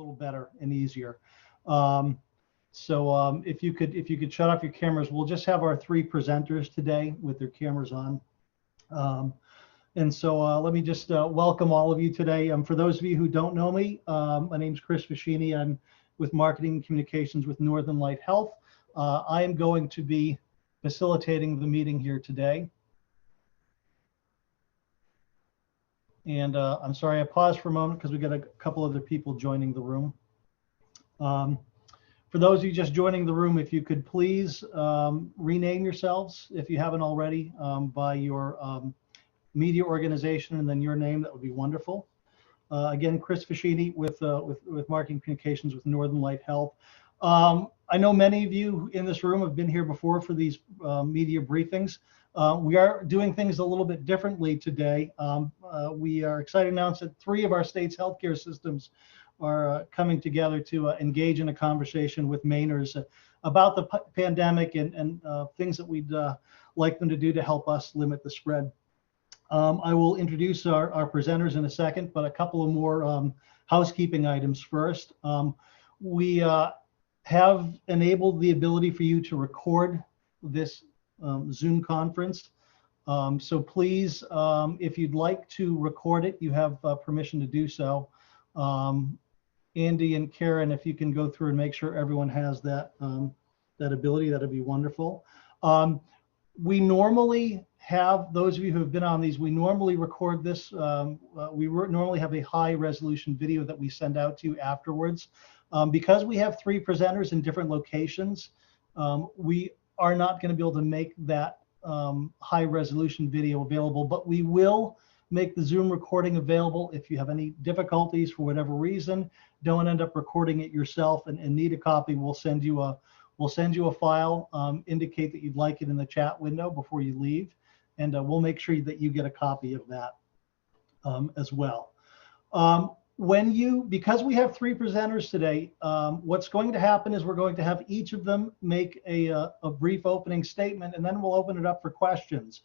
little better and easier. If you could shut off your cameras, we'll just have our three presenters today with their cameras on. Let me just welcome all of you today. For those of you who don't know me, my name is Chris Fascini. I'm with Marketing and Communications with Northern Light Health. I am going to be facilitating the meeting here today. And I'm sorry, I paused for a moment because we got a couple other people joining the room. For those of you just joining the room, if you could please rename yourselves, if you haven't already, by your media organization and then your name, that would be wonderful. Again, Chris Fascini with Marketing Communications with Northern Light Health. I know many of you in this room have been here before for these media briefings. We are doing things a little bit differently today. We are excited to announce that 3 of our state's healthcare systems are coming together to engage in a conversation with Mainers about the pandemic and things that we'd like them to do to help us limit the spread. I will introduce our presenters in a second, but a couple of more housekeeping items first. We have enabled the ability for you to record this Zoom conference. So please, if you'd like to record it, you have permission to do so. Andy and Karen, if you can go through and make sure everyone has that that ability, that'd be wonderful. We normally have, those of you who have been on these, we normally record this. We normally have a high resolution video that we send out to you afterwards. Because we have 3 presenters in different locations, we are not going to be able to make that high resolution video available, but we will make the Zoom recording available. If you have any difficulties for whatever reason, don't end up recording it yourself and need a copy, we'll send you a file, indicate that you'd like it in the chat window before you leave, and we'll make sure that you get a copy of that as well. Because we have 3 presenters today, what's going to happen is we're going to have each of them make a brief opening statement, and then we'll open it up for questions.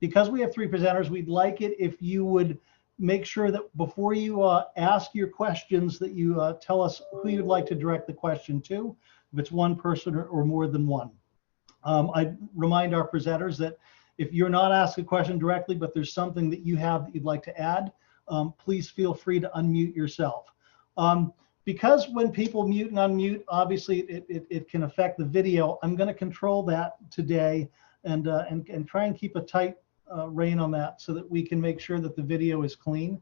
Because we have 3 presenters, we'd like it if you would make sure that before you ask your questions that you tell us who you'd like to direct the question to, if it's one person or more than one. I remind our presenters that if you're not asking a question directly, but there's something that you have that you'd like to add, please feel free to unmute yourself. Because when people mute and unmute, obviously it can affect the video. I'm going to control that today and try and keep a tight rein on that so that we can make sure that the video is clean.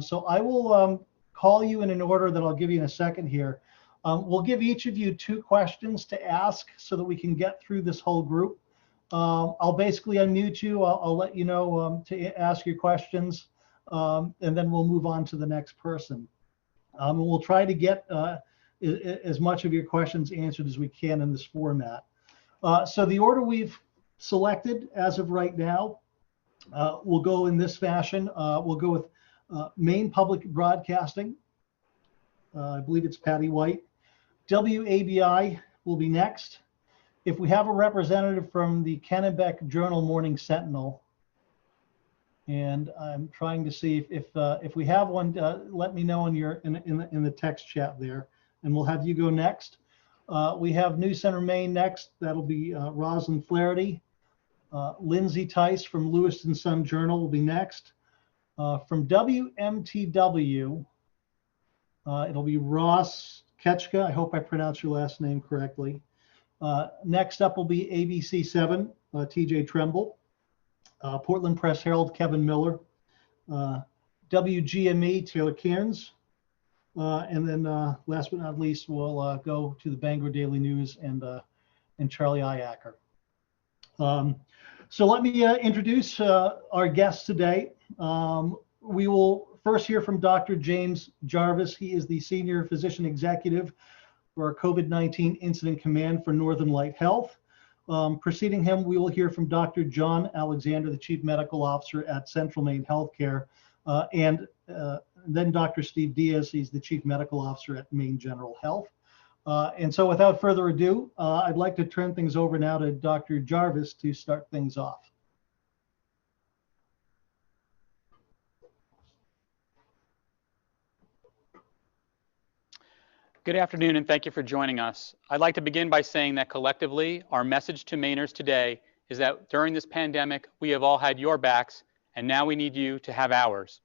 So I will call you in an order that I'll give you in a second here. We'll give each of you 2 questions to ask so that we can get through this whole group. I'll basically unmute you. I'll let you know to ask your questions, and then we'll move on to the next person. And we'll try to get as much of your questions answered as we can in this format. So the order we've selected as of right now, we'll go in this fashion. We'll go with Maine Public Broadcasting. I believe it's Patty White. WABI will be next. If we have a representative from the Kennebec Journal Morning Sentinel, and I'm trying to see if we have one, let me know in the text chat there, and we'll have you go next. We have News Center Maine next. That'll be Rosalind Flaherty. Lindsay Tice from Lewiston Sun Journal will be next. From WMTW, it'll be Ross Ketchka. I hope I pronounced your last name correctly. Next up will be ABC7, TJ Tremble. Portland Press Herald, Kevin Miller. WGME, Taylor Cairns. And then last but not least, we'll go to the Bangor Daily News and Charlie Iacker. So let me introduce our guests today. We will first hear from Dr. James Jarvis. He is the Senior Physician Executive for our COVID-19 Incident Command for Northern Light Health. Preceding him, we will hear from Dr. John Alexander, the Chief Medical Officer at Central Maine Healthcare, and then Dr. Steve Diaz, he's the Chief Medical Officer at Maine General Health. And so without further ado, I'd like to turn things over now to Dr. Jarvis to start things off. Good afternoon, and thank you for joining us. I'd like to begin by saying that collectively, our message to Mainers today is that during this pandemic, we have all had your backs, and now we need you to have ours.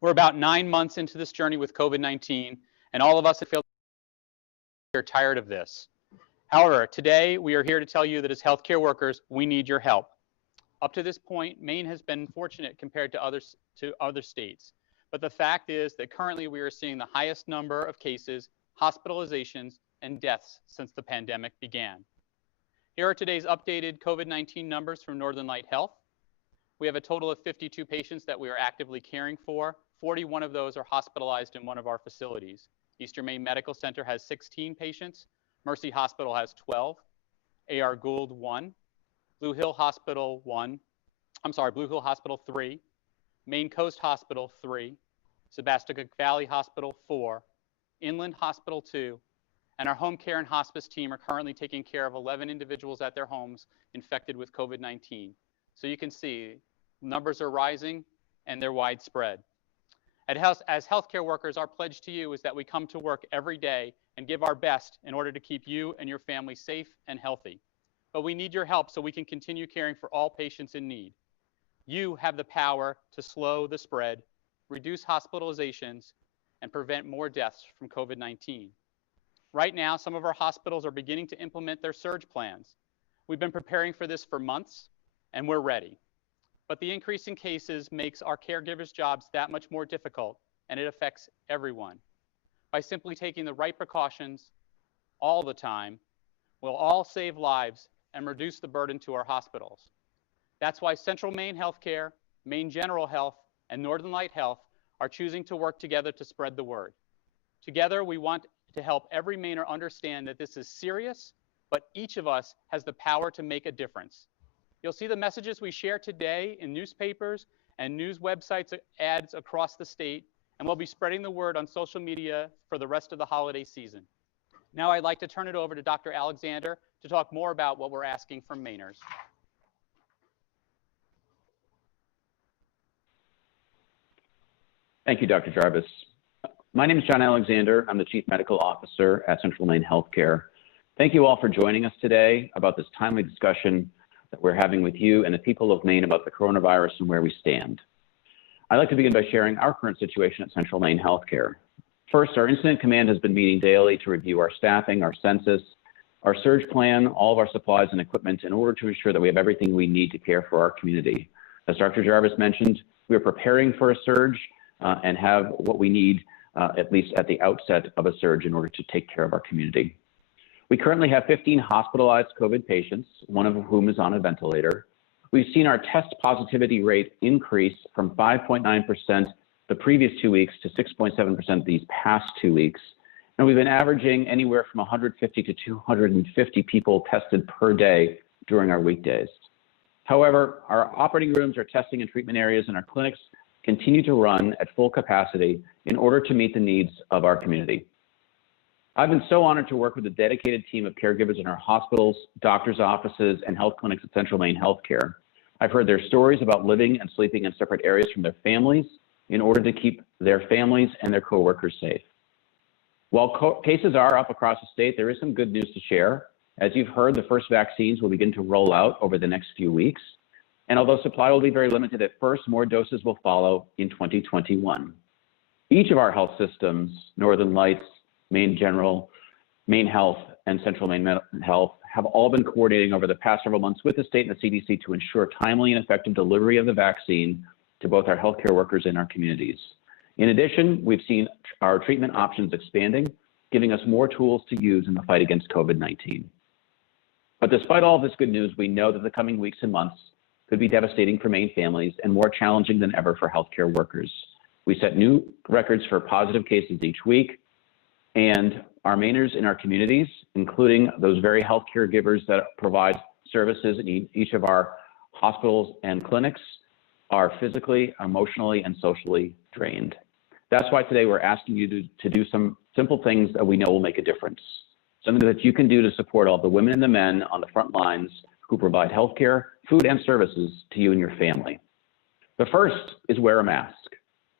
We're about 9 months into this journey with COVID-19, and all of us feel we're tired of this. However, today we are here to tell you that as healthcare workers, we need your help. Up to this point, Maine has been fortunate compared to other states. But the fact is that currently we are seeing the highest number of cases, hospitalizations, and deaths since the pandemic began. Here are today's updated COVID-19 numbers from Northern Light Health. We have a total of 52 patients that we are actively caring for. 41 of those are hospitalized in one of our facilities. Eastern Maine Medical Center has 16 patients. Mercy Hospital has 12. A.R. Gould 1. Blue Hill Hospital 3. Maine Coast Hospital 3. Sebastopol Valley Hospital 4. Inland Hospital 2. And our home care and hospice team are currently taking care of 11 individuals at their homes infected with COVID-19. So you can see numbers are rising and they're widespread. As healthcare workers, our pledge to you is that we come to work every day and give our best in order to keep you and your family safe and healthy. But we need your help so we can continue caring for all patients in need. You have the power to slow the spread, reduce hospitalizations, and prevent more deaths from COVID-19. Right now, some of our hospitals are beginning to implement their surge plans. We've been preparing for this for months, and we're ready. But the increase in cases makes our caregivers' jobs that much more difficult, and it affects everyone. By simply taking the right precautions all the time, we'll all save lives and reduce the burden to our hospitals. That's why Central Maine Healthcare, Maine General Health, and Northern Light Health are choosing to work together to spread the word. Together, we want to help every Mainer understand that this is serious, but each of us has the power to make a difference. You'll see the messages we share today in newspapers and news websites ads across the state, and we'll be spreading the word on social media for the rest of the holiday season. Now I'd like to turn it over to Dr. Alexander to talk more about what we're asking from Mainers. Thank you, Dr. Jarvis. My name is John Alexander. I'm the Chief Medical Officer at Central Maine Healthcare. Thank you all for joining us today about this timely discussion that we're having with you and the people of Maine about the coronavirus and where we stand. I'd like to begin by sharing our current situation at Central Maine Healthcare. First, our incident command has been meeting daily to review our staffing, our census, our surge plan, all of our supplies and equipment in order to ensure that we have everything we need to care for our community. As Dr. Jarvis mentioned, we are preparing for a surge and have what we need at least at the outset of a surge in order to take care of our community. We currently have 15 hospitalized COVID patients, one of whom is on a ventilator. We've seen our test positivity rate increase from 5.9% the previous 2 weeks to 6.7% these past 2 weeks. And we've been averaging anywhere from 150 to 250 people tested per day during our weekdays. However, our operating rooms, our testing and treatment areas, and our clinics continue to run at full capacity in order to meet the needs of our community. I've been so honored to work with a dedicated team of caregivers in our hospitals, doctors' offices, and health clinics at Central Maine Healthcare. I've heard their stories about living and sleeping in separate areas from their families in order to keep their families and their coworkers safe. While cases are up across the state, there is some good news to share. As you've heard, the first vaccines will begin to roll out over the next few weeks. And although supply will be very limited at first, more doses will follow in 2021. Each of our health systems, Northern Lights, Maine General, Maine Health, and Central Maine Health, have all been coordinating over the past several months with the state and the CDC to ensure timely and effective delivery of the vaccine to both our healthcare workers and our communities. In addition, we've seen our treatment options expanding, giving us more tools to use in the fight against COVID-19. But despite all of this good news, we know that the coming weeks and months could be devastating for Maine families and more challenging than ever for healthcare workers. We set new records for positive cases each week, and our Mainers in our communities, including those very health caregivers that provide services in each of our hospitals and clinics, are physically, emotionally, and socially drained. That's why today we're asking you to do some simple things that we know will make a difference. Something that you can do to support all the women and the men on the front lines who provide healthcare, food, and services to you and your family. The first is wear a mask.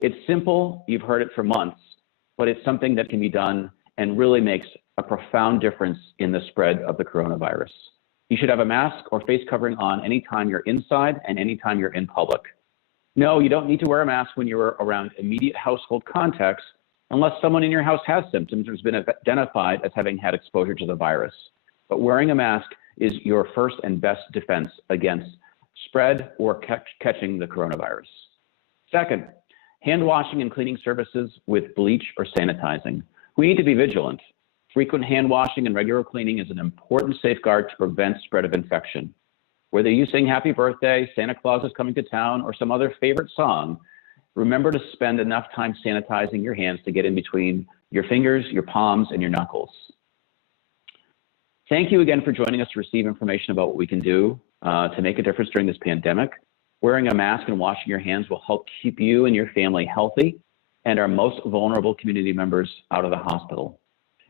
It's simple, you've heard it for months, but it's something that can be done and really makes a profound difference in the spread of the coronavirus. You should have a mask or face covering on anytime you're inside and anytime you're in public. No, you don't need to wear a mask when you're around immediate household contacts unless someone in your house has symptoms or has been identified as having had exposure to the virus. But wearing a mask is your first and best defense against spread or catching the coronavirus. Second, hand washing and cleaning services with bleach or sanitizing. We need to be vigilant. Frequent hand washing and regular cleaning is an important safeguard to prevent spread of infection. Whether you sing happy birthday, Santa Claus is coming to town, or some other favorite song, remember to spend enough time sanitizing your hands to get in between your fingers, your palms, and your knuckles. Thank you again for joining us to receive information about what we can do to make a difference during this pandemic. Wearing a mask and washing your hands will help keep you and your family healthy and our most vulnerable community members out of the hospital.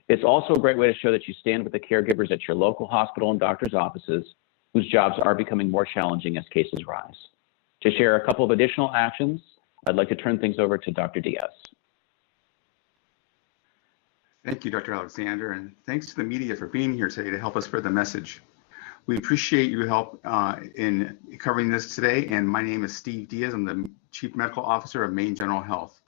It's also a great way to show that you stand with the caregivers at your local hospital and doctor's offices whose jobs are becoming more challenging as cases rise. To share a couple of additional actions, I'd like to turn things over to Dr. Diaz. Thank you, Dr. Alexander, and thanks to the media for being here today to help us spread the message. We appreciate your help in covering this today, and my name is Steve Diaz. I'm the Chief Medical Officer of Maine General Health.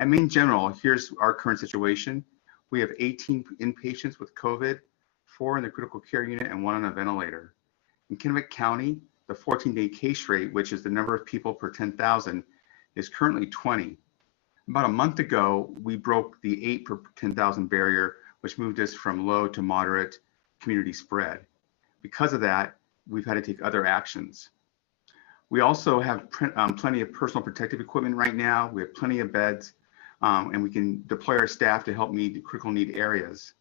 At Maine General, here's our current situation. We have 18 inpatients with COVID, 4 in the critical care unit, and 1 on a ventilator. In Kennewick County, the 14-day case rate, which is the number of people per 10,000, is currently 20. About a month ago, we broke the 8 per 10,000 barrier, which moved us from low to moderate community spread. Because of that, we've had to take other actions. We also have plenty of personal protective equipment right now. We have plenty of beds, and we can deploy our staff to help meet critical need areas.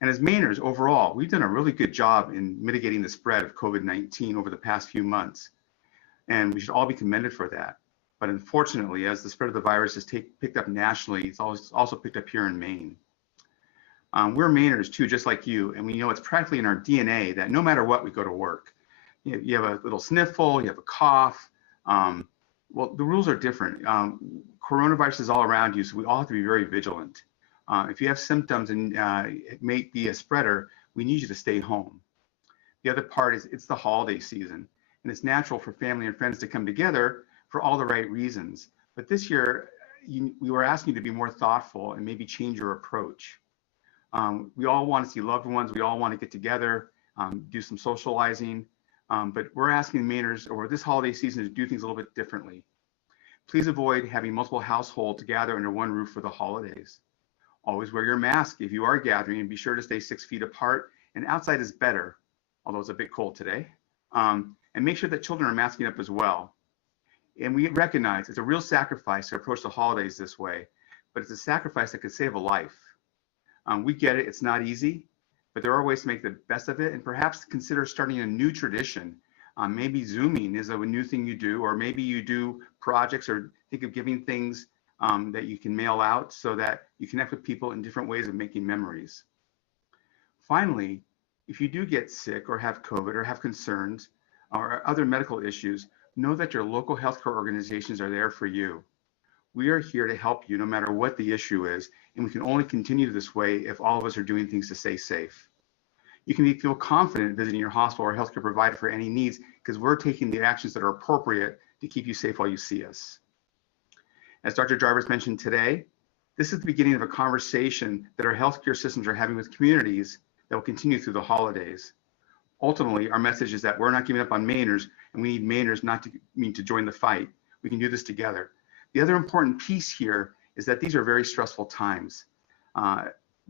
And as Mainers overall, we've done a really good job in mitigating the spread of COVID-19 over the past few months, and we should all be commended for that. But unfortunately, as the spread of the virus has picked up nationally, it's also picked up here in Maine. We're Mainers too, just like you, and we know it's practically in our DNA that no matter what, we go to work. You have a little sniffle, you have a cough. Well, the rules are different. Coronavirus is all around you, so we all have to be very vigilant. If you have symptoms and it may be a spreader, we need you to stay home. The other part is it's the holiday season, and it's natural for family and friends to come together for all the right reasons. But this year, we were asking you to be more thoughtful and maybe change your approach. We all want to see loved ones. We all want to get together, do some socializing, but we're asking Mainers over this holiday season to do things a little bit differently. Please avoid having multiple households gather under one roof for the holidays. Always wear your mask if you are gathering, and be sure to stay 6 feet apart, and outside is better, although it's a bit cold today. And make sure that children are masking up as well. And we recognize it's a real sacrifice to approach the holidays this way, but it's a sacrifice that could save a life. We get it, it's not easy, but there are ways to make the best of it, and perhaps consider starting a new tradition. Maybe Zooming is a new thing you do, or maybe you do projects or think of giving things that you can mail out so that you connect with people in different ways of making memories. Finally, if you do get sick or have COVID or have concerns or other medical issues, know that your local healthcare organizations are there for you. We are here to help you no matter what the issue is, and we can only continue this way if all of us are doing things to stay safe. You can feel confident visiting your hospital or healthcare provider for any needs because we're taking the actions that are appropriate to keep you safe while you see us. As Dr. Jarvis mentioned today, this is the beginning of a conversation that our healthcare systems are having with communities that will continue through the holidays. Ultimately, our message is that we're not giving up on Mainers, and we need Mainers not to join the fight. We can do this together. The other important piece here is that these are very stressful times.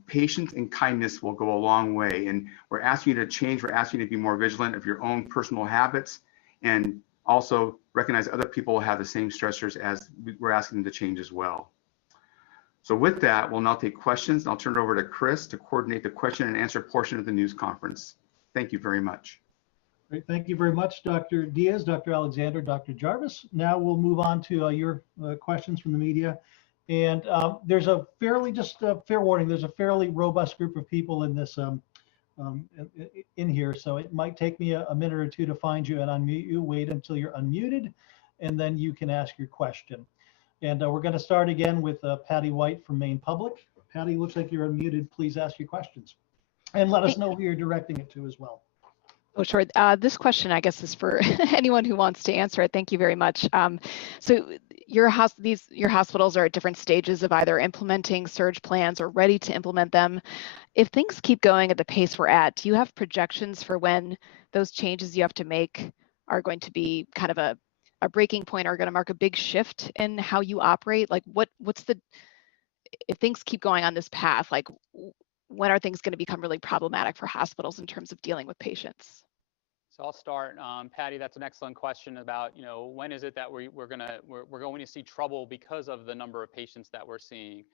Patience and kindness will go a long way, and we're asking you to change. We're asking you to be more vigilant of your own personal habits, and also recognize other people will have the same stressors as we're asking them to change as well. So with that, we'll now take questions. I'll turn it over to Chris to coordinate the question and answer portion of the news conference. Thank you very much. Great. Thank you very much, Dr. Diaz, Dr. Alexander, Dr. Jarvis. Now we'll move on to your questions from the media. And there's a fairly, just a fair warning, there's a fairly robust group of people in this in here, so it might take me a minute or two to find you and unmute you. Wait until you're unmuted, and then you can ask your question. And we're going to start again with Patty White from Maine Public. Patty, looks like you're unmuted. Please ask your questions. And let us know who you're directing it to as well. Oh, sure. This question, I guess, is for anyone who wants to answer it. Thank you very much. So your hospitals are at different stages of either implementing surge plans or ready to implement them. If things keep going at the pace we're at, do you have projections for when those changes you have to make are going to be kind of a breaking point, or going to mark a big shift in how you operate? Like if things keep going on this path, like when are things going to become really problematic for hospitals in terms of dealing with patients? So I'll start. Patty, that's an excellent question about, when is it that we're going to see trouble because of the number of patients that we're seeing.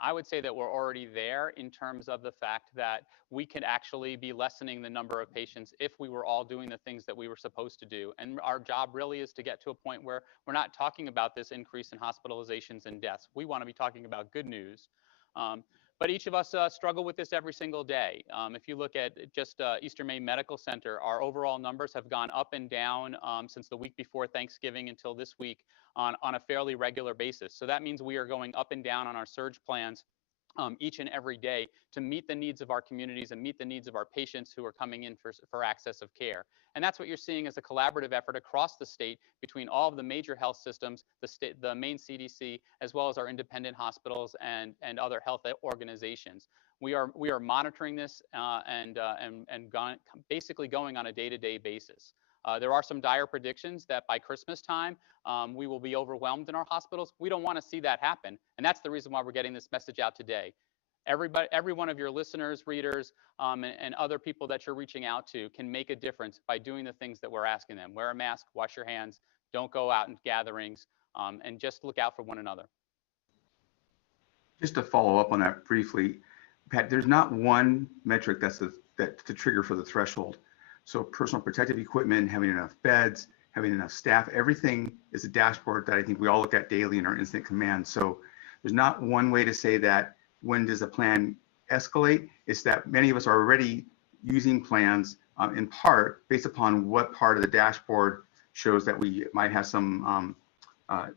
I would say that we're already there in terms of the fact that we could actually be lessening the number of patients if we were all doing the things that we were supposed to do. And our job really is to get to a point where we're not talking about this increase in hospitalizations and deaths. We want to be talking about good news. But each of us struggle with this every single day. If you look at just Eastern Maine Medical Center, our overall numbers have gone up and down since the week before Thanksgiving until this week on a fairly regular basis. So that means we are going up and down on our surge plans each and every day to meet the needs of our communities and meet the needs of our patients who are coming in for access of care. And that's what you're seeing as a collaborative effort across the state between all of the major health systems, the Maine CDC, as well as our independent hospitals and other health organizations. We are monitoring this basically going on a day-to-day basis. There are some dire predictions that by Christmas time, we will be overwhelmed in our hospitals. We don't want to see that happen. And that's the reason why we're getting this message out today. Every one of your listeners, readers, and other people that you're reaching out to can make a difference by doing the things that we're asking them. Wear a mask, wash your hands, don't go out in gatherings, and just look out for one another. Just to follow up on that briefly, Pat, there's not one metric that's the trigger for the threshold. So personal protective equipment, having enough beds, having enough staff, everything is a dashboard that I think we all look at daily in our incident command. So there's not one way to say that when does a plan escalate. It's that many of us are already using plans in part based upon what part of the dashboard shows that we might have some,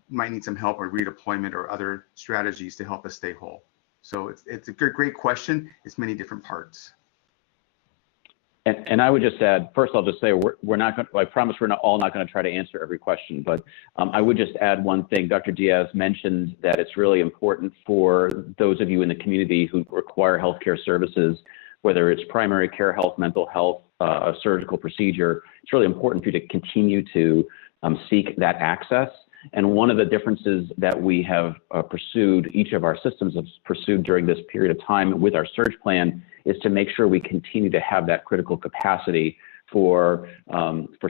might need some help or redeployment or other strategies to help us stay whole. So it's a great question. It's many different parts. And I would just add, first I'll just say we're not going to, I promise we're all not going to try to answer every question, but I would just add one thing. Dr. Diaz mentioned that it's really important for those of you in the community who require healthcare services, whether it's primary care health, mental health, a surgical procedure. It's really important for you to continue to seek that access. And one of the differences that we have pursued, each of our systems have pursued during this period of time with our surge plan, is to make sure we continue to have that critical capacity for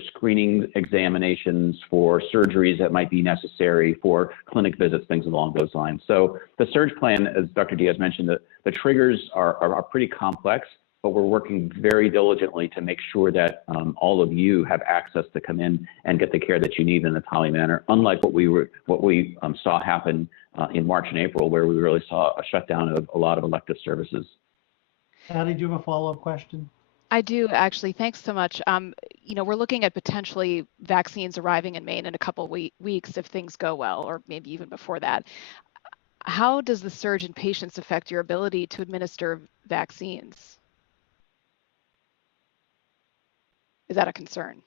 screening examinations, for surgeries that might be necessary, for clinic visits, things along those lines. So the surge plan, as Dr. Diaz mentioned, the triggers are pretty complex, but we're working very diligently to make sure that all of you have access to come in and get the care that you need in a timely manner, unlike what we saw happen in March and April, where we really saw a shutdown of a lot of elective services. Patty, do you have a follow-up question? I do, actually. Thanks so much. We're looking at potentially vaccines arriving in Maine in a couple weeks if things go well, or maybe even before that. How does the surge in patients affect your ability to administer vaccines? Is that a concern?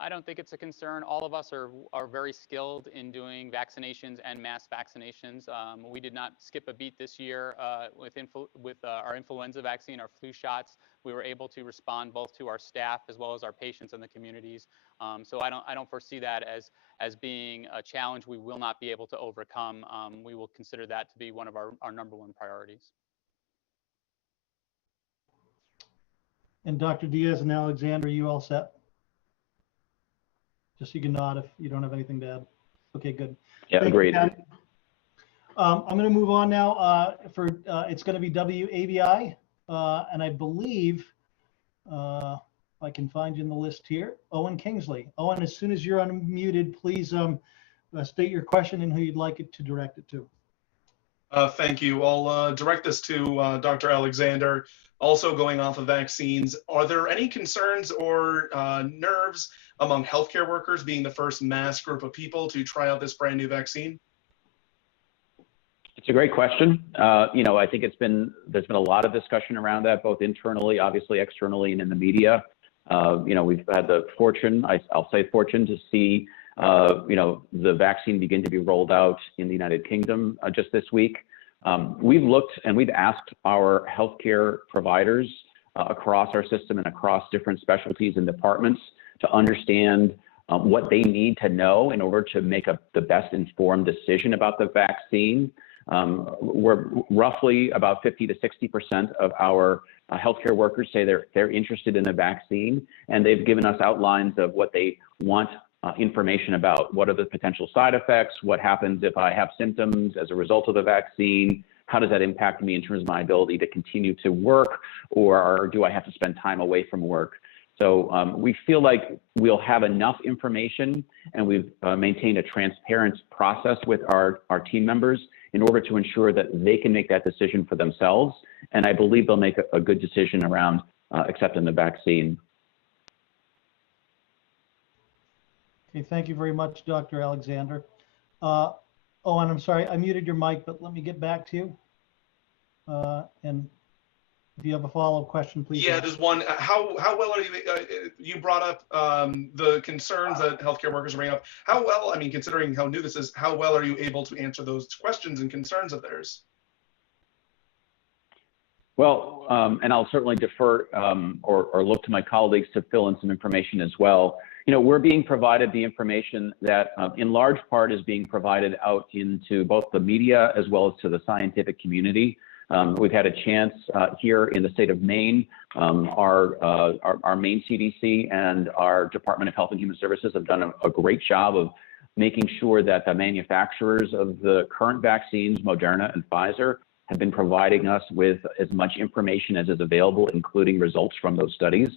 I don't think it's a concern. All of us are very skilled in doing vaccinations and mass vaccinations. We did not skip a beat this year with our influenza vaccine, our flu shots. We were able to respond both to our staff as well as our patients in the communities. So I don't foresee that as being a challenge we will not be able to overcome. We will consider that to be one of our number one priorities. And Dr. Diaz and Alexander, are you all set? Just so you can nod if you don't have anything to add. Okay, good. Yeah, agreed. I'm going to move on now. It's going to be WAVI, and I believe I can find you in the list here. Owen Kingsley. Owen, as soon as you're unmuted, please state your question and who you'd like it to direct it to. Thank you. I'll direct this to Dr. Alexander. Also going off of vaccines, are there any concerns or nerves among healthcare workers being the first mass group of people to try out this brand new vaccine? It's a great question. I think there's been a lot of discussion around that, both internally, obviously externally, and in the media. We've had the fortune, I'll say fortune, to see, the vaccine begin to be rolled out in the United Kingdom just this week. We've looked and we've asked our healthcare providers across our system and across different specialties and departments to understand what they need to know in order to make the best informed decision about the vaccine. We're roughly about 50 to 60% of our healthcare workers say they're interested in a vaccine, and they've given us outlines of what they want information about. What are the potential side effects? What happens if I have symptoms as a result of the vaccine? How does that impact me in terms of my ability to continue to work, or do I have to spend time away from work? So we feel like we'll have enough information, and we've maintained a transparent process with our team members in order to ensure that they can make that decision for themselves. And I believe they'll make a good decision around accepting the vaccine. Okay, thank you very much, Dr. Alexander. Owen, I'm sorry, I muted your mic, but let me get back to you. And if you have a follow-up question, please. Yeah, there's one. How well are you? You brought up the concerns that healthcare workers bring up. How well, I mean, considering how new this is, how well are you able to answer those questions and concerns of theirs? Well, and I'll certainly defer or look to my colleagues to fill in some information as well. We're being provided the information that in large part is being provided out into both the media as well as to the scientific community. We've had a chance here in the state of Maine. Our Maine CDC and our Department of Health and Human Services have done a great job of making sure that the manufacturers of the current vaccines, Moderna and Pfizer, have been providing us with as much information as is available, including results from those studies.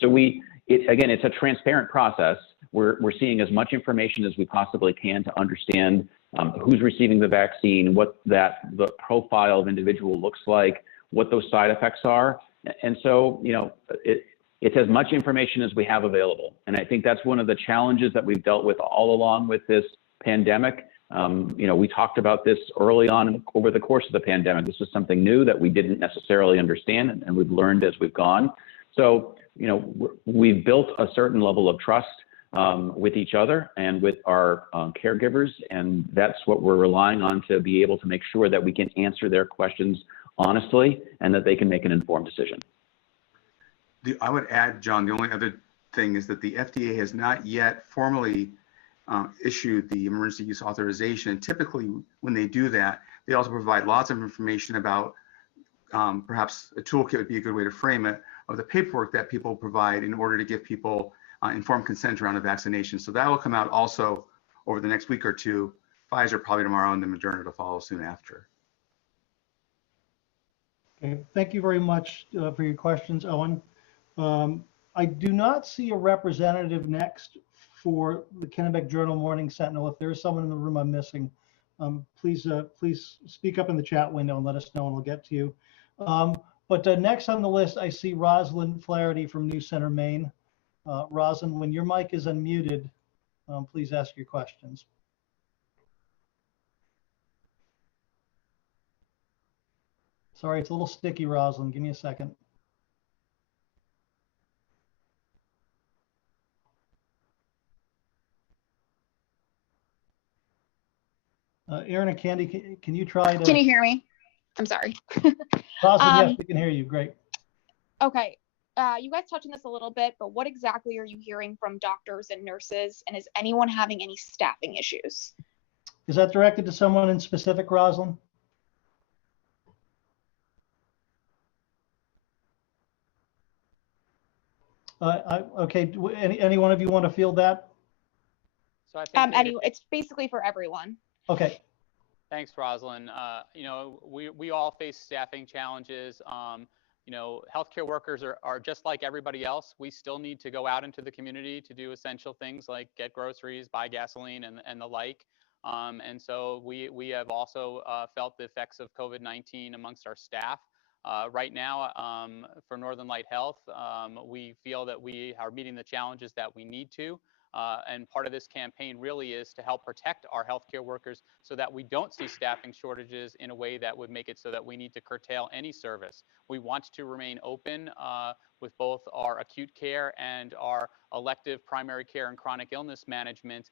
So again, it's a transparent process. We're seeing as much information as we possibly can to understand who's receiving the vaccine, what the profile of individual looks like, what those side effects are. And so, it's as much information as we have available. And I think that's one of the challenges that we've dealt with all along with this pandemic. We talked about this early on over the course of the pandemic. This was something new that we didn't necessarily understand, and we've learned as we've gone. So, we've built a certain level of trust with each other and with our caregivers, and that's what we're relying on to be able to make sure that we can answer their questions honestly and that they can make an informed decision. I would add, John, the only other thing is that the FDA has not yet formally issued the emergency use authorization. And typically, when they do that, they also provide lots of information about perhaps a toolkit would be a good way to frame it, of the paperwork that people provide in order to give people informed consent around a vaccination. So that will come out also over the next week or two. Pfizer probably tomorrow, and then Moderna to follow soon after. Okay, thank you very much for your questions, Owen. I do not see a representative next for the Kennebec Journal Morning Sentinel. If there is someone in the room I'm missing, please speak up in the chat window and let us know, and we'll get to you. But next on the list, I see Rosalind Flaherty from New Center, Maine. Rosalind, when your mic is unmuted, please ask your questions. Sorry, it's a little sticky, Rosalind. Give me a second. Erin and Candy, can you try to? Can you hear me? I'm sorry. Rosalind, yes, we can hear you. Great. Okay. You guys touched on this a little bit, but what exactly are you hearing from doctors and nurses? And is anyone having any staffing issues? Is that directed to someone in specific, Rosalind? Okay, any one of you want to field that? So I think Anyway, it's basically for everyone. Okay. Thanks, Rosalind. We all face staffing challenges. Healthcare workers are just like everybody else. We still need to go out into the community to do essential things like get groceries, buy gasoline, and the like. And so we have also felt the effects of COVID-19 amongst our staff. Right now, for Northern Light Health, we feel that we are meeting the challenges that we need to. And part of this campaign really is to help protect our healthcare workers so that we don't see staffing shortages in a way that would make it so that we need to curtail any service. We want to remain open with both our acute care and our elective primary care and chronic illness management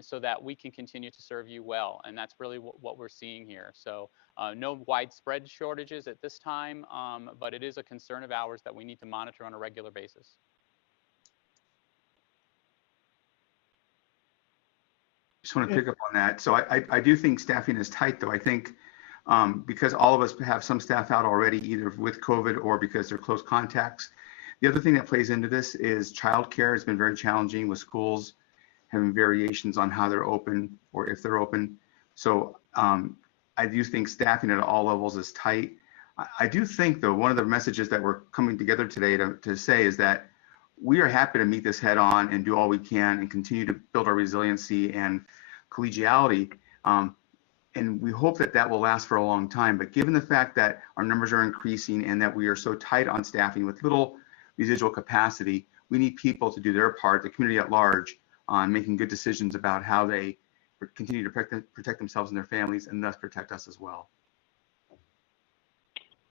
so that we can continue to serve you well. And that's really what we're seeing here. So no widespread shortages at this time, but it is a concern of ours that we need to monitor on a regular basis. Just want to pick up on that. So I do think staffing is tight, though. I think because all of us have some staff out already, either with COVID or because they're close contacts. The other thing that plays into this is childcare has been very challenging with schools having variations on how they're open or if they're open. So I do think staffing at all levels is tight. I do think, though, one of the messages that we're coming together today to say is that we are happy to meet this head on and do all we can and continue to build our resiliency and collegiality. And we hope that that will last for a long time. But given the fact that our numbers are increasing and that we are so tight on staffing with little residual capacity, we need people to do their part, the community at large, on making good decisions about how they continue to protect themselves and their families and thus protect us as well.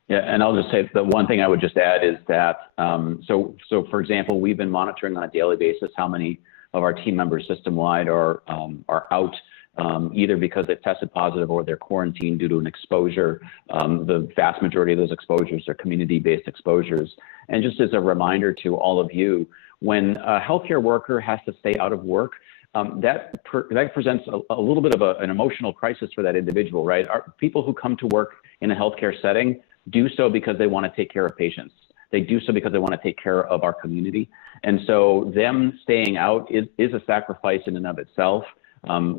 Yeah, and I'll just say the one thing I would just add is that, so for example, we've been monitoring on a daily basis how many of our team members system-wide are out either because they've tested positive or they're quarantined due to an exposure. The vast majority of those exposures are community-based exposures. And just as a reminder to all of you, when a healthcare worker has to stay out of work, that presents a little bit of an emotional crisis for that individual, right? People who come to work in a healthcare setting do so because they want to take care of patients. They do so because they want to take care of our community. And so them staying out is a sacrifice in and of itself.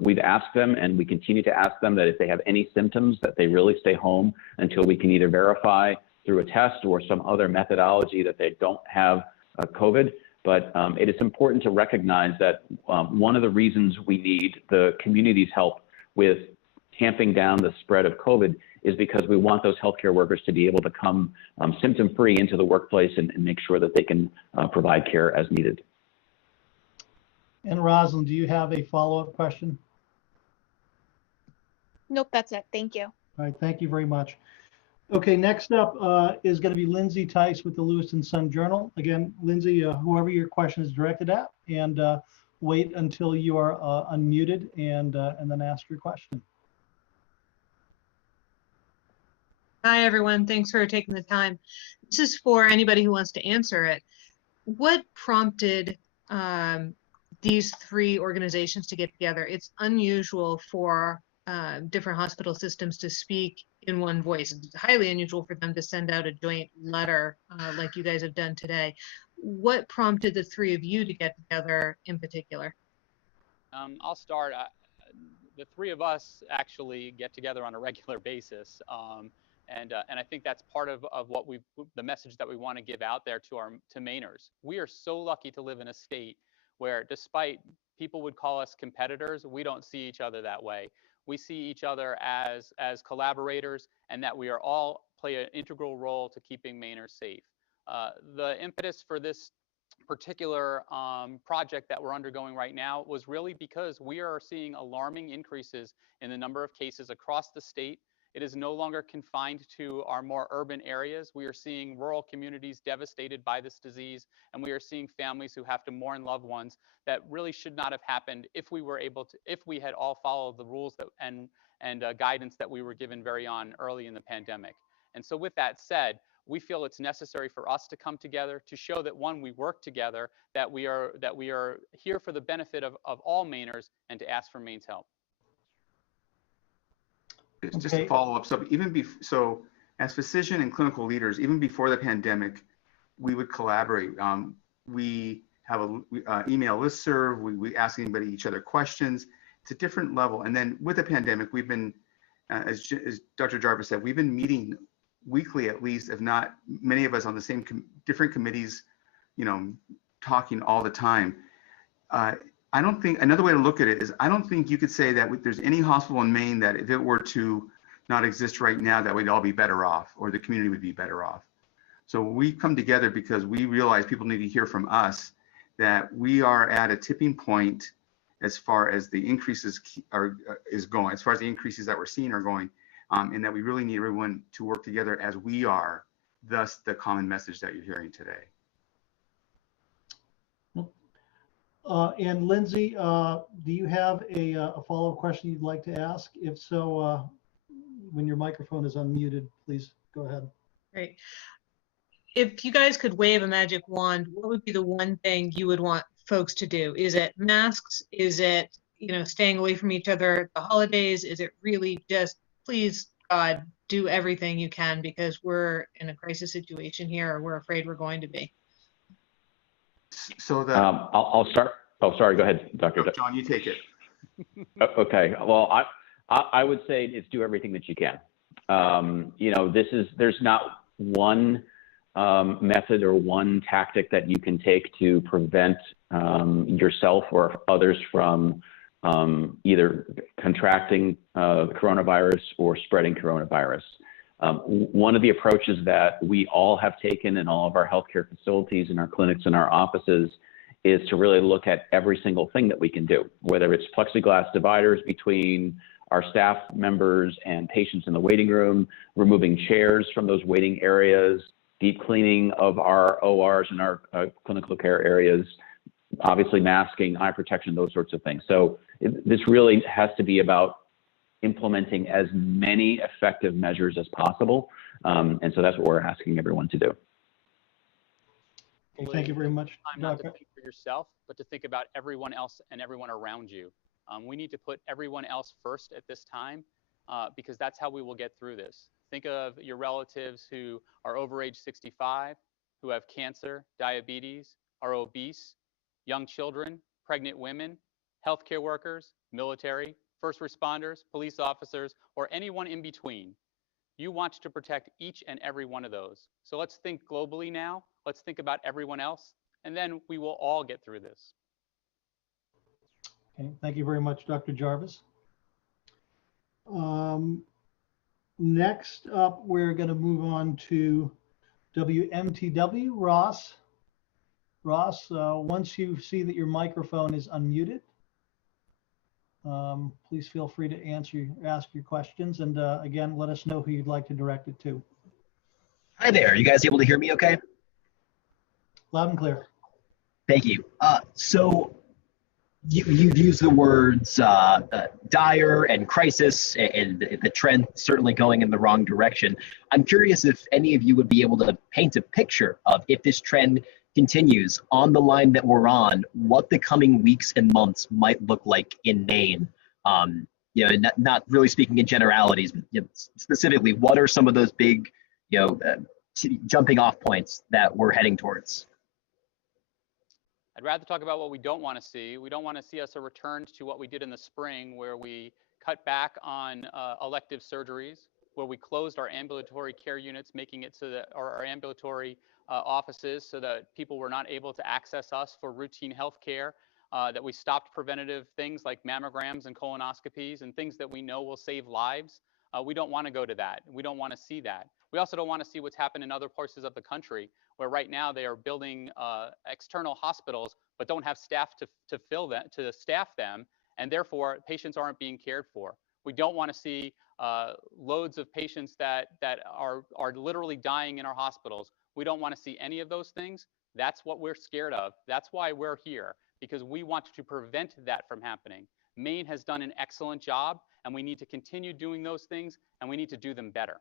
We've asked them, and we continue to ask them, that if they have any symptoms, that they really stay home until we can either verify through a test or some other methodology that they don't have COVID. But it is important to recognize that one of the reasons we need the community's help with tamping down the spread of COVID is because we want those healthcare workers to be able to come symptom-free into the workplace and make sure that they can provide care as needed. And Rosalind, do you have a follow-up question? Nope, that's it. Thank you. All right, thank you very much. Okay, next up is going to be Lindsay Tice with the Lewiston Sun Journal. Again, Lindsay, whoever your question is directed at, and wait until you are unmuted and then ask your question. Hi, everyone. Thanks for taking the time. This is for anybody who wants to answer it. What prompted these three organizations to get together? It's unusual for different hospital systems to speak in one voice. It's highly unusual for them to send out a joint letter like you guys have done today. What prompted the three of you to get together in particular? I'll start. The three of us actually get together on a regular basis. And I think that's part of what the message that we want to give out there to Mainers. We are so lucky to live in a state where, despite people would call us competitors, we don't see each other that way. We see each other as collaborators, and that we are all play an integral role to keeping Mainers safe. The impetus for this particular project that we're undergoing right now was really because we are seeing alarming increases in the number of cases across the state. It is no longer confined to our more urban areas. We are seeing rural communities devastated by this disease, and we are seeing families who have to mourn loved ones that really should not have happened if we had all followed the rules and guidance that we were given very early in the pandemic. And so with that said, we feel it's necessary for us to come together to show that, one, we work together, that we are here for the benefit of all Mainers, and to ask for Maine's help. Just to follow up, so as physician and clinical leaders, even before the pandemic, we would collaborate. We have an email listserv. We ask each other questions. It's a different level. And then with the pandemic, we've been, as Dr. Jarvis said, we've been meeting weekly at least, if not many of us on the same different committees, talking all the time. I don't think, another way to look at it is, I don't think you could say that there's any hospital in Maine that if it were to not exist right now, that we'd all be better off, or the community would be better off. So we come together because we realize people need to hear from us that we are at a tipping point as far as the increases is going, as far as the increases that we're seeing are going, and that we really need everyone to work together as we are, thus the common message that you're hearing today. And Lindsay, do you have a follow-up question you'd like to ask? If so, when your microphone is unmuted, please go ahead. Great. If you guys could wave a magic wand, what would be the one thing you would want folks to do? Is it masks? Is it, staying away from each other at the holidays? Is it really just, please, God, do everything you can because we're in a crisis situation here, or we're afraid we're going to be? So I'll start. Oh, sorry. Go ahead, Dr. John, you take it. Okay. Well, I would say it's do everything that you can. There's not one method or one tactic that you can take to prevent yourself or others from either contracting coronavirus or spreading coronavirus. One of the approaches that we all have taken in all of our healthcare facilities, in our clinics and our offices, is to really look at every single thing that we can do, whether it's plexiglass dividers between our staff members and patients in the waiting room, removing chairs from those waiting areas, deep cleaning of our ORs and our clinical care areas, obviously masking, eye protection, those sorts of things. So this really has to be about implementing as many effective measures as possible. And so that's what we're asking everyone to do. Okay, thank you very much. Not to think for yourself, but to think about everyone else and everyone around you. We need to put everyone else first at this time because that's how we will get through this. Think of your relatives who are over age 65, who have cancer, diabetes, are obese, young children, pregnant women, healthcare workers, military, first responders, police officers, or anyone in between. You want to protect each and every one of those. So let's think globally now. Let's think about everyone else, and then we will all get through this. Okay, thank you very much, Dr. Jarvis. Next up, we're going to move on to WMTW. Ross, once you see that your microphone is unmuted, please feel free to ask your questions. And again, let us know who you'd like to direct it to. Hi there. You guys able to hear me okay? Loud and clear. Thank you. So you've used the words dire and crisis, and the trend certainly going in the wrong direction. I'm curious if any of you would be able to paint a picture of, if this trend continues on the line that we're on, what the coming weeks and months might look like in Maine. Not really speaking in generalities, but specifically, what are some of those big, jumping off points that we're heading towards? I'd rather talk about what we don't want to see. We don't want to see us a return to what we did in the spring, where we cut back on elective surgeries, where we closed our ambulatory care units, making it so that our ambulatory offices, so that people were not able to access us for routine health care, that we stopped preventative things like mammograms and colonoscopies and things that we know will save lives. We don't want to go to that. We don't want to see that. We also don't want to see what's happened in other places of the country, where right now they are building external hospitals, but don't have staff to staff them, and therefore patients aren't being cared for. We don't want to see loads of patients that are literally dying in our hospitals. We don't want to see any of those things. That's what we're scared of. That's why we're here, because we want to prevent that from happening. Maine has done an excellent job, and we need to continue doing those things, and we need to do them better.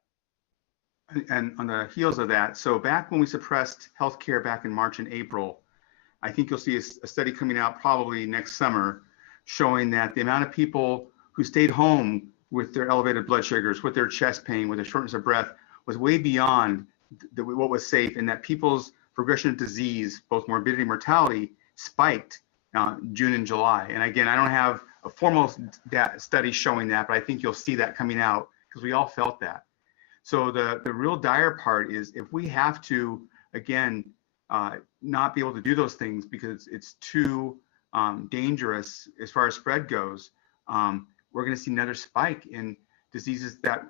And on the heels of that, so back when we suppressed healthcare back in March and April, I think you'll see a study coming out probably next summer showing that the amount of people who stayed home with their elevated blood sugars, with their chest pain, with their shortness of breath, was way beyond what was safe, and that people's progression of disease, both morbidity and mortality, spiked June and July. And again, I don't have a formal study showing that, but I think you'll see that coming out because we all felt that. So the real dire part is, if we have to, again, not be able to do those things because it's too dangerous as far as spread goes, we're going to see another spike in diseases that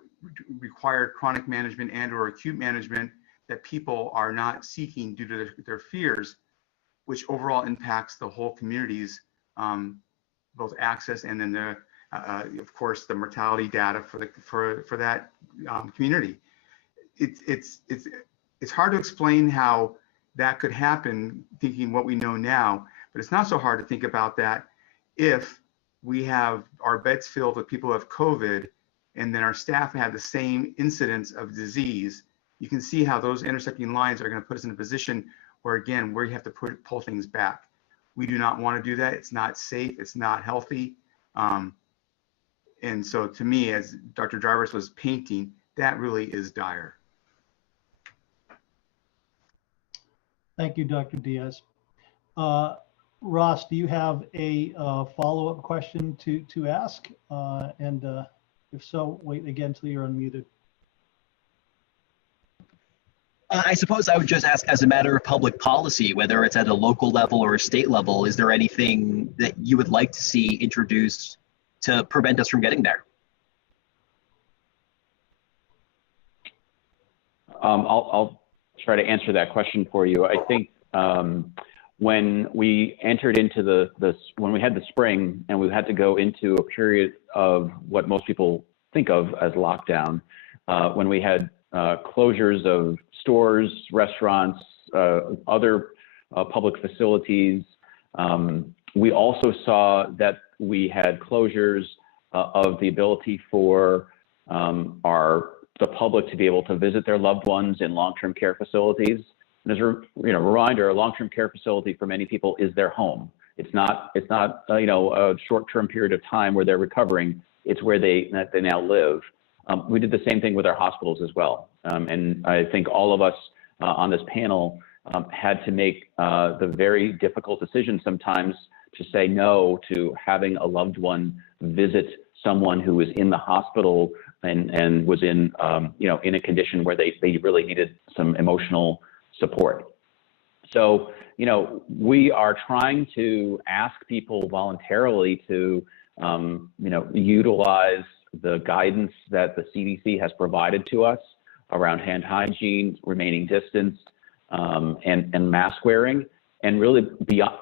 require chronic management and or acute management that people are not seeking due to their fears. which overall impacts the whole community's both access and then of course, the mortality data for that community. It's hard to explain how that could happen, thinking what we know now, but it's not so hard to think about that if we have our beds filled with people who have COVID and then our staff have the same incidence of disease. You can see how those intersecting lines are going to put us in a position where, again, where you have to pull things back. We do not want to do that. It's not safe. It's not healthy. And so to me, as Dr. Jarvis was painting, that really is dire. Thank you, Dr. Diaz. Ross, do you have a follow-up question to ask? And if so, wait again till you're unmuted. I suppose I would just ask, as a matter of public policy, whether it's at a local level or a state level, is there anything that you would like to see introduced to prevent us from getting there? I'll try to answer that question for you. I think when we entered into when we had the spring and we had to go into a period of what most people think of as lockdown, when we had closures of stores, restaurants, other public facilities, we also saw that we had closures of the ability for the public to be able to visit their loved ones in long-term care facilities. And as a reminder, a long-term care facility for many people is their home. It's not a short-term period of time where they're recovering. It's where they now live. We did the same thing with our hospitals as well. And I think all of us on this panel had to make the very difficult decision sometimes to say no to having a loved one visit someone who was in the hospital and was in a condition where they really needed some emotional support. So, we are trying to ask people voluntarily to, utilize the guidance that the CDC has provided to us around hand hygiene, remaining distance, and mask wearing. And really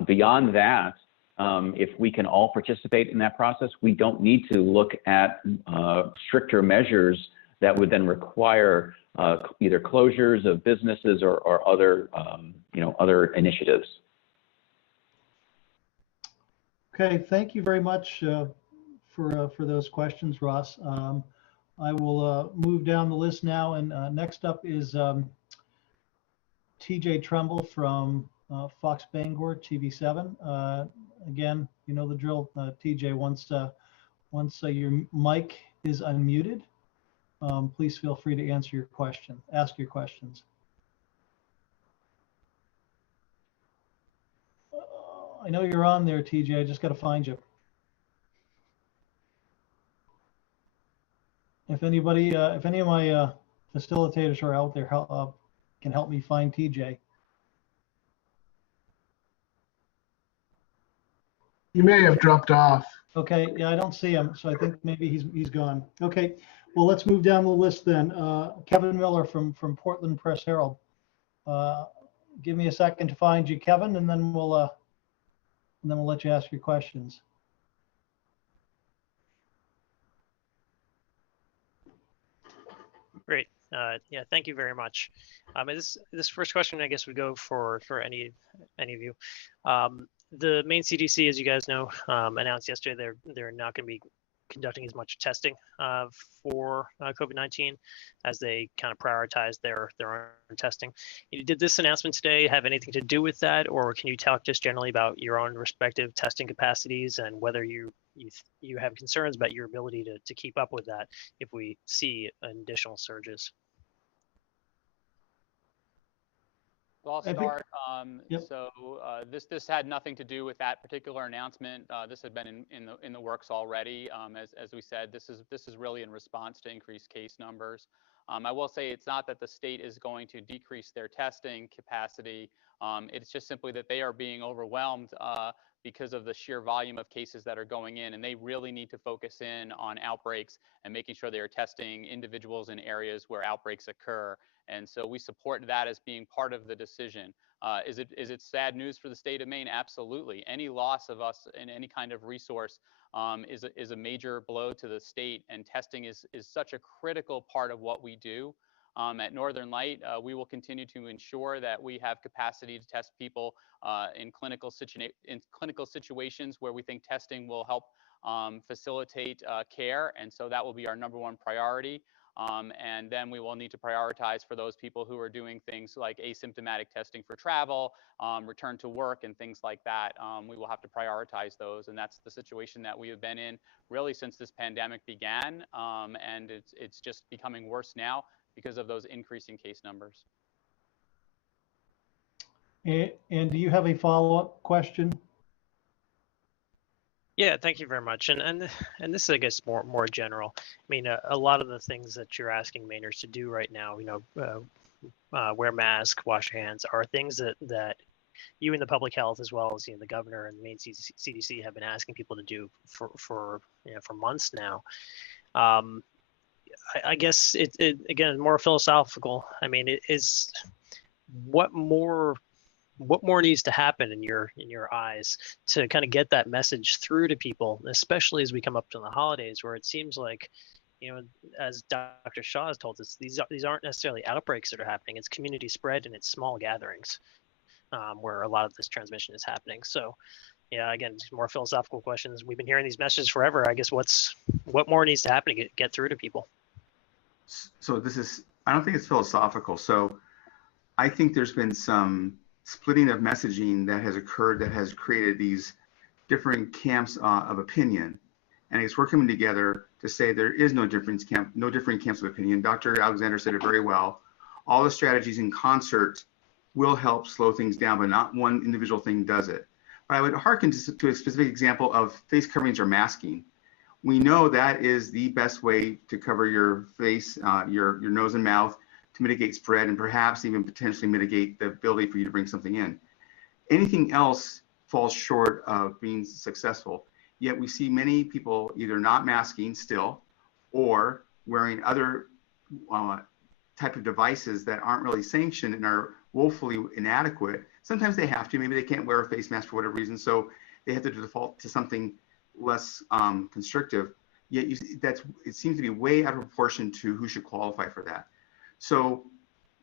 beyond that, if we can all participate in that process, we don't need to look at stricter measures that would then require either closures of businesses or other, other initiatives. Okay, thank you very much for those questions, Ross. I will move down the list now, and next up is TJ Tremble from Fox Bangor TV7. Again, you know the drill, TJ. Once your mic is unmuted, please feel free to ask your questions. I know you're on there, TJ. I just got to find you. If any of my facilitators are out there, can help me find TJ. You may have dropped off. Okay, yeah, I don't see him, so I think maybe he's gone. Okay, well, let's move down the list then. Kevin Miller from Portland Press Herald. Give me a second to find you, Kevin, and then we'll let you ask your questions. Great. Yeah, thank you very much. This first question, I guess, would go for any of you. The Maine CDC, as you guys know, announced yesterday they're not going to be conducting as much testing for COVID-19 as they kind of prioritize their own testing. Did this announcement today have anything to do with that, or can you talk just generally about your own respective testing capacities and whether you have concerns about your ability to keep up with that if we see additional surges? Well, I'll start. Yep. So this had nothing to do with that particular announcement. This had been in the works already. As we said, this is really in response to increased case numbers. I will say it's not that the state is going to decrease their testing capacity. It's just simply that they are being overwhelmed because of the sheer volume of cases that are going in, and they really need to focus in on outbreaks and making sure they are testing individuals in areas where outbreaks occur. And so we support that as being part of the decision. Is it sad news for the state of Maine? Absolutely. Any loss of us in any kind of resource is a major blow to the state, and testing is such a critical part of what we do. At Northern Light, we will continue to ensure that we have capacity to test people in clinical situations where we think testing will help facilitate care, and so that will be our #1 priority. And then we will need to prioritize for those people who are doing things like asymptomatic testing for travel, return to work, and things like that. We will have to prioritize those, and that's the situation that we have been in really since this pandemic began, and it's just becoming worse now because of those increasing case numbers. And do you have a follow-up question? Yeah, thank you very much. And this is, I guess, more general. I mean, a lot of the things that you're asking Mainers to do right now, wear masks, wash your hands, are things that you in the public health, as well as the governor and the Maine CDC, have been asking people to do for months now. I guess it again, more philosophical. I mean, it is what more needs to happen in your eyes to kind of get that message through to people, especially as we come up to the holidays, where it seems like, as Dr. Shaw has told us, these aren't necessarily outbreaks that are happening. It's community spread, and it's small gatherings where a lot of this transmission is happening. So, yeah, again, more philosophical questions. We've been hearing these messages forever. I guess what more needs to happen to get through to people? So I don't think it's philosophical. So I think there's been some splitting of messaging that has occurred that has created these different camps of opinion. And it's we're coming together to say there is no different camps of opinion. Dr. Alexander said it very well. All the strategies in concert will help slow things down, but not one individual thing does it. But I would hearken to a specific example of face coverings or masking. We know that is the best way to cover your face, your nose and mouth, to mitigate spread and perhaps even potentially mitigate the ability for you to bring something in. Anything else falls short of being successful. Yet we see many people either not masking still or wearing other type of devices that aren't really sanctioned and are woefully inadequate. Sometimes they have to, maybe they can't wear a face mask for whatever reason, so they have to default to something less constrictive. Yet it seems to be way out of proportion to who should qualify for that. So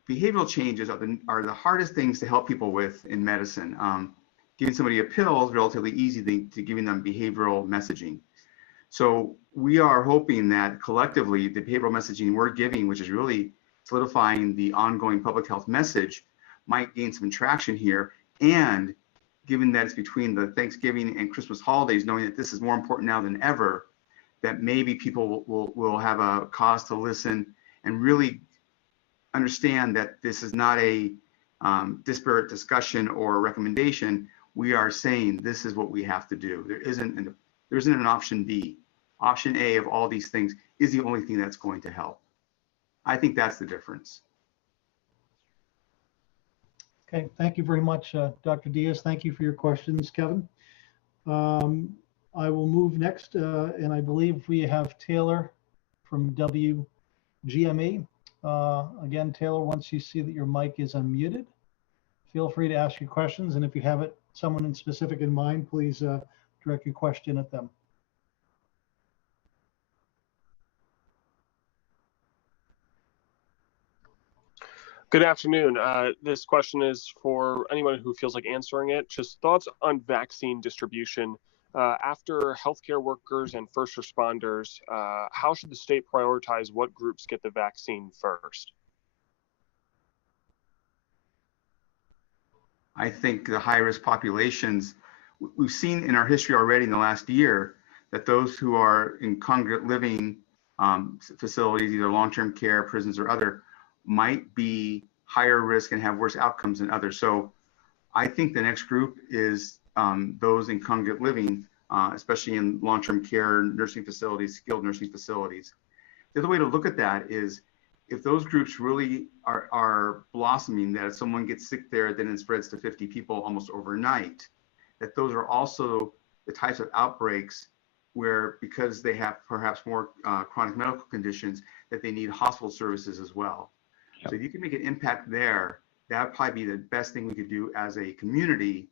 behavioral changes are the hardest things to help people with in medicine. Giving somebody a pill is relatively easy to giving them behavioral messaging. So we are hoping that collectively the behavioral messaging we're giving, which is really solidifying the ongoing public health message, might gain some traction here. And given that it's between the Thanksgiving and Christmas holidays, knowing that this is more important now than ever, that maybe people will have a cause to listen and really understand that this is not a disparate discussion or recommendation. We are saying this is what we have to do. There isn't an option B. Option A of all these things is the only thing that's going to help. I think that's the difference. Okay, thank you very much, Dr. Diaz. Thank you for your questions, Kevin. I will move next, and I believe we have Taylor from WGME. Again, Taylor, once you see that your mic is unmuted, feel free to ask your questions, and if you have someone in specific in mind, please direct your question at them. Good afternoon. This question is for anyone who feels like answering it. Just thoughts on vaccine distribution. After healthcare workers and first responders, how should the state prioritize what groups get the vaccine first? I think the high-risk populations, we've seen in our history already in the last year that those who are in congregate living facilities, either long-term care, prisons, or other, might be higher risk and have worse outcomes than others. So I think the next group is those in congregate living, especially in long-term care, nursing facilities, skilled nursing facilities. The other way to look at that is if those groups really are blossoming, that if someone gets sick there, then it spreads to 50 people almost overnight, that those are also the types of outbreaks where, because they have perhaps more chronic medical conditions, that they need hospital services as well. So if you can make an impact there, that would probably be the best thing we could do as a community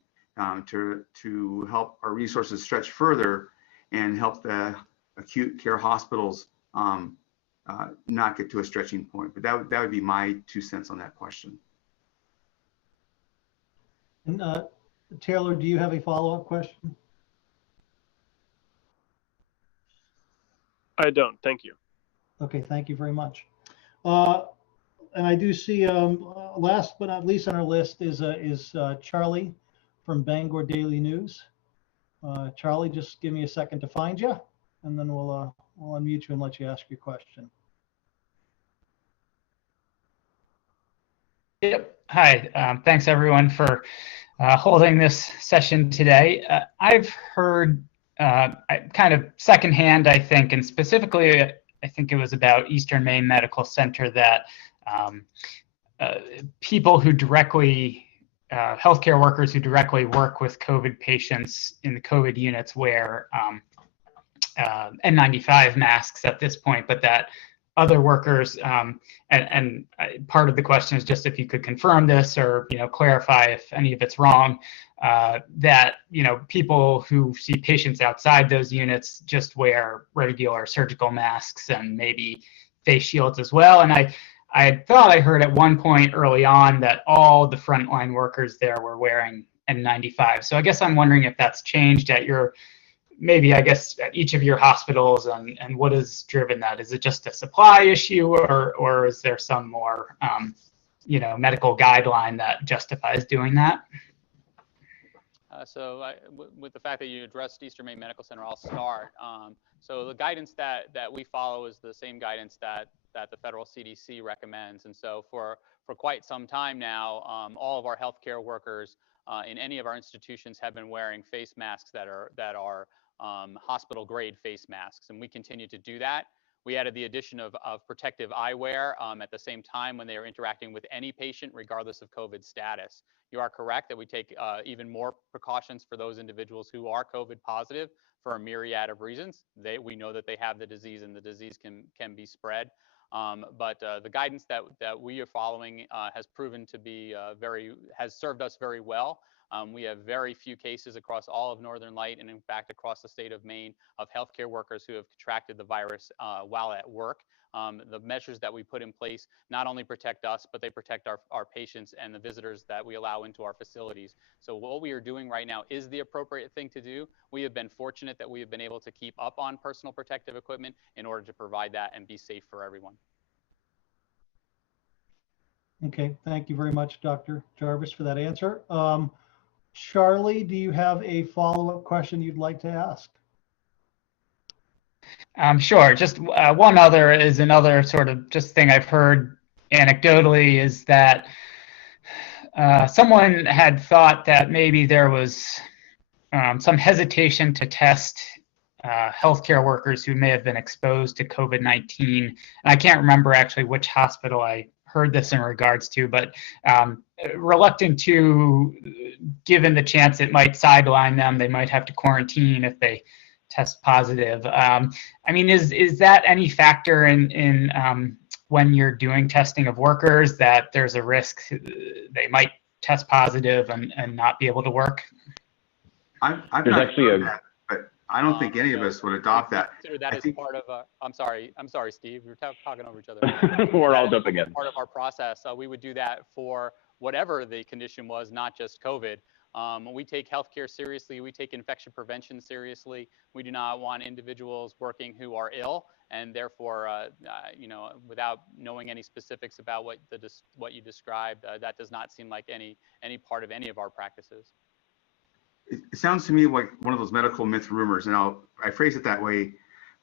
to help our resources stretch further and help the acute care hospitals not get to a stretching point. But that would be my 2 cents on that question. And Taylor, do you have a follow-up question? I don't. Thank you. Okay, thank you very much. And I do see, last but not least on our list is Charlie from Bangor Daily News. Charlie, just give me a second to find you, and then we'll unmute you and let you ask your question. Yep. Hi. Thanks everyone for holding this session today. I've heard kind of secondhand, I think, and specifically, I think it was about Eastern Maine Medical Center, that people who directly, healthcare workers who directly work with COVID patients in the COVID units wear N95 masks at this point, but that other workers, and part of the question is just if you could confirm this or clarify if any of it's wrong, that people who see patients outside those units just wear regular surgical masks and maybe face shields as well. And I thought I heard at one point early on that all the frontline workers there were wearing N95. So I guess I'm wondering if that's changed at your, maybe I guess at each of your hospitals, and what has driven that? Is it just a supply issue, or is there some more medical guideline that justifies doing that? With the fact that you addressed Eastern Maine Medical Center, I'll start. So the guidance that we follow is the same guidance that the federal CDC recommends. And so for quite some time now, all of our healthcare workers in any of our institutions have been wearing face masks that are hospital grade face masks, and we continue to do that. We added the addition of protective eyewear at the same time when they are interacting with any patient, regardless of COVID status. You are correct that we take even more precautions for those individuals who are COVID positive for a myriad of reasons. We know that they have the disease, and the disease can be spread. But the guidance that we are following has proven to be has served us very well. We have very few cases across all of Northern Light, and in fact across the state of Maine, of healthcare workers who have contracted the virus while at work. The measures that we put in place not only protect us, but they protect our patients and the visitors that we allow into our facilities. So what we are doing right now is the appropriate thing to do. We have been fortunate that we have been able to keep up on personal protective equipment in order to provide that and be safe for everyone. Okay, thank you very much, Dr. Jarvis, for that answer. Charlie, do you have a follow-up question you'd like to ask? Sure. Just one other is another sort of just thing I've heard anecdotally is that someone had thought that maybe there was some hesitation to test healthcare workers who may have been exposed to COVID-19. And I can't remember actually which hospital I heard this in regards to, but reluctant to, given the chance it might sideline them, they might have to quarantine if they test positive. I mean, is that any factor in when you're doing testing of workers, that there's a risk they might test positive and not be able to work? I've not actually that, but I don't think any of us would adopt that. That is part of I'm sorry, Steve. We're talking over each other. We're all jumping in. Part of our process. We would do that for whatever the condition was, not just COVID. We take healthcare seriously. We take infection prevention seriously. We do not want individuals working who are ill, and therefore, without knowing any specifics about what you described, that does not seem like any part of any of our practices. It sounds to me like one of those medical myth rumors, and I phrase it that way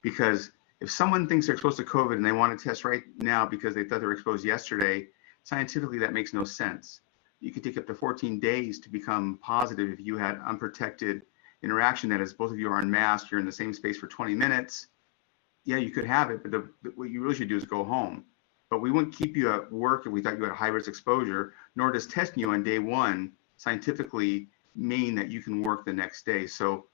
because if someone thinks they're exposed to COVID and they want to test right now because they thought they were exposed yesterday, scientifically that makes no sense. You could take up to 14 days to become positive if you had unprotected interaction. That is, both of you are unmasked, you're in the same space for 20 minutes. Yeah, you could have it, but what you really should do is go home. But we wouldn't keep you at work if we thought you had a high-risk exposure, nor does testing you on day one scientifically mean that you can work the next day. So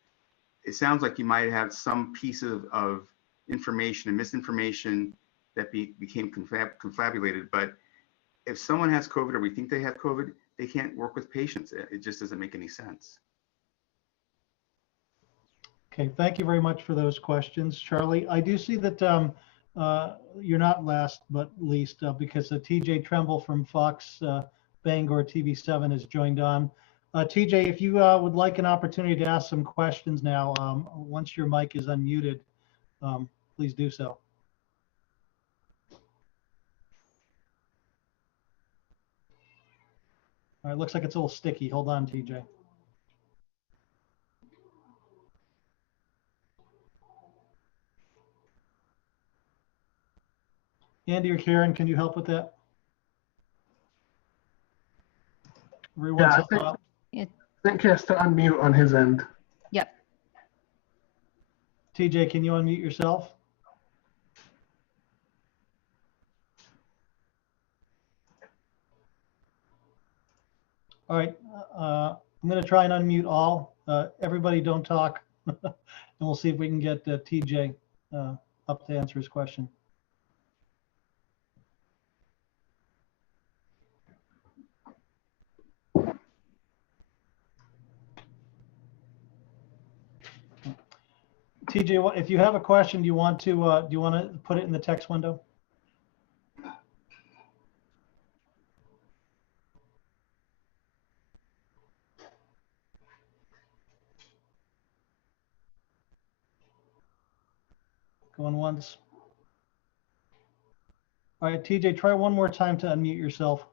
it sounds like you might have some pieces of information and misinformation that became confabulated, but if someone has COVID or we think they have COVID, they can't work with patients. It just doesn't make any sense. Okay, thank you very much for those questions, Charlie. I do see that you're not last but least because TJ Tremble from Fox Bangor TV7 has joined on. TJ, if you would like an opportunity to ask some questions now, once your mic is unmuted, please do so. All right, looks like it's a little sticky. Hold on, TJ. Andy or Karen, can you help with that? Yeah, I think he has to unmute on his end. Yep. TJ, can you unmute yourself? All right, I'm going to try and unmute all. Everybody don't talk, and we'll see if we can get TJ up to answer his question. TJ, if you have a question, do you want to put it in the text window? Going once. All right, TJ, try one more time to unmute yourself.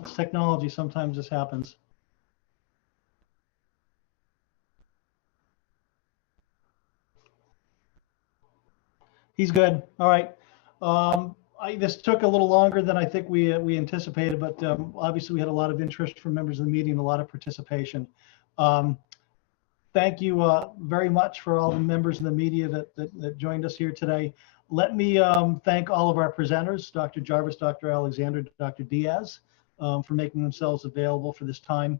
It's technology, sometimes this happens. He's good. All right. This took a little longer than I think we anticipated, but obviously we had a lot of interest from members of the meeting, a lot of participation. Thank you very much for all the members of the media that joined us here today. Let me thank all of our presenters, Dr. Jarvis, Dr. Alexander, Dr. Diaz, for making themselves available for this time.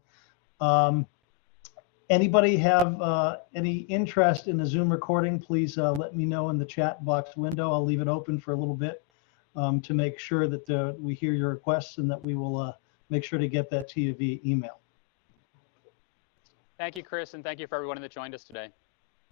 Anybody have any interest in the Zoom recording, please let me know in the chat box window. I'll leave it open for a little bit to make sure that we hear your requests and that we will make sure to get that to you via email. Thank you, Chris, and thank you for everyone that joined us today.